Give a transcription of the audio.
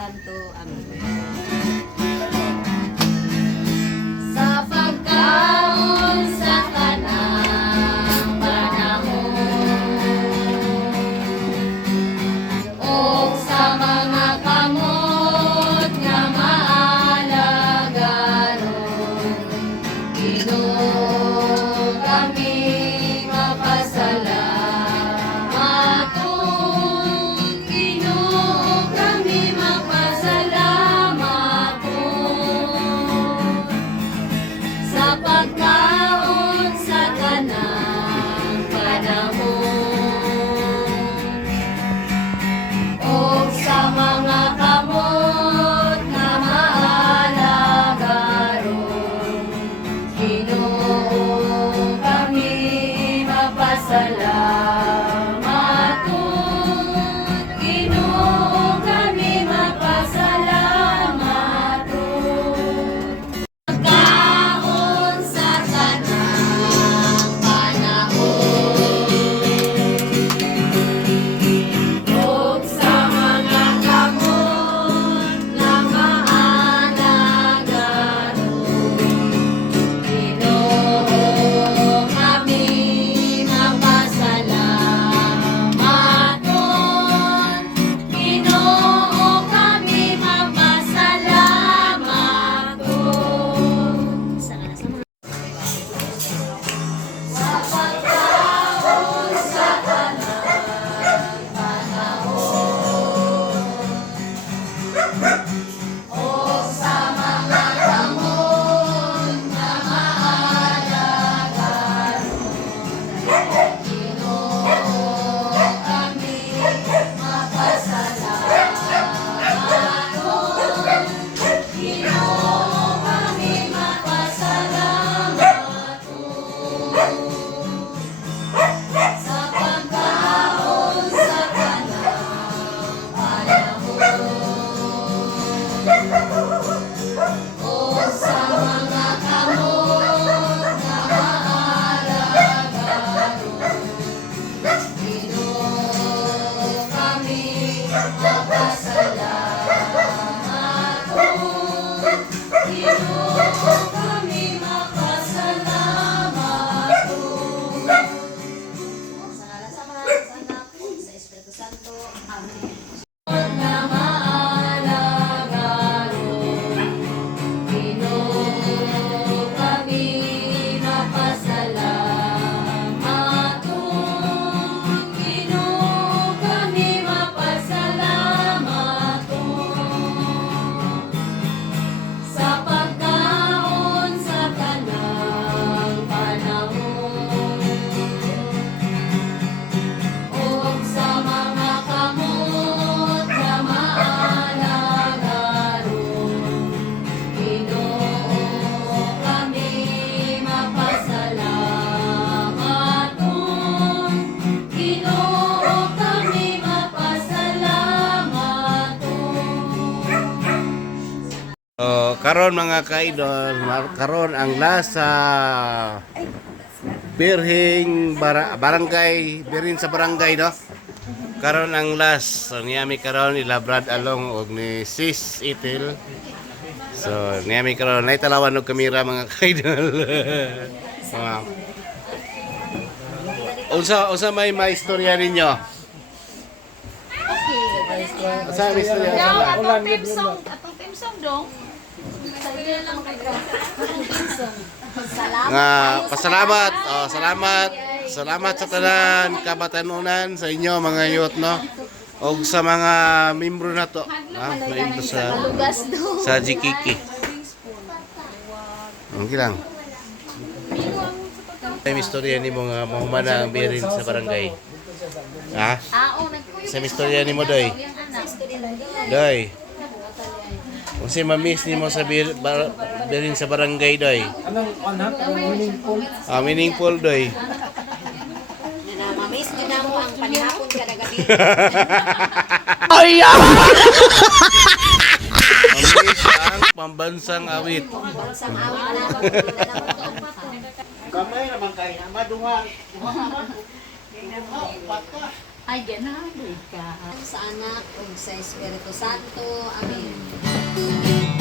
Santo. Amen. Sa pagkaon sa tanang panahon o sa mga kamot nga maalagaron, Ginoo kami mapasalamat. Ginoo kami mapasalamat sa pagkaon sa kanang panahon o sa mga kamot nga maalagaron, Ginoo kami mapasalamat. Ginoo kami mapasalamat. Pagkaon sa tanang panahon o sa mga kamot nga maalagaron, Ginoo kami mapasalamat. Ginoo kami mapasalamat. Sa pagkaon sa tanang panahon o sa mga kamot nga maalagaron, Ginoo kami mapasalamat. Ginoo kami mapasalamat. Sa pagkaon sa tanang panahon o sa mga kamot nga maalagaron, Ginoo kami mapasalamat. Ginoo kami mapasalamat. Sa ngalan sa Ama, sa Anak, sa Espiritu Santo. Amen. Nga maalagaron, Ginoo kami mapasalamat. Ginoo kami mapasalamat. Sa pagkaon sa tanang panahon o sa mga kamot nga maalagaron, Ginoo kami mapasalamat. Ginoo kami mapasalamat. Karon mga kaidol, karon ang lasa barangay, Birhin sa barangay, no? Karon ang last, so niyami karon ila Brad Along og ni Sis Itil. So niyami karon nay talawan og kamera mga kaidol. Unsa may istorya ninyo? Unsa may istorya? Atong team song dong. Sa inyo lang kayo. Salamat. Salamat sa tanan kabatanunan sa inyo mga youth, no? Og sa mga membro na to, maayong sa Jikiki. Okay lang. May istorya ni mo nga mahumana ang Birhin sa barangay. Ha? Sa istorya ni mo, Doy. Doy. Kung si mamiss ni mo sa Birhin sa barangay, Doy. Anong anak? Meaningful? Meaningful, Doy. Mamiss din mo ang panihapon kada gabi. Ay! Mamiss ang pambansang awit. Pambansang awit na. Kamay naman kayo na maduha. Ay, ganado ka. Sa anak ug sa Espiritu Santo. Amen.